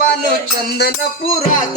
Banu Chandana ಪುರಾತ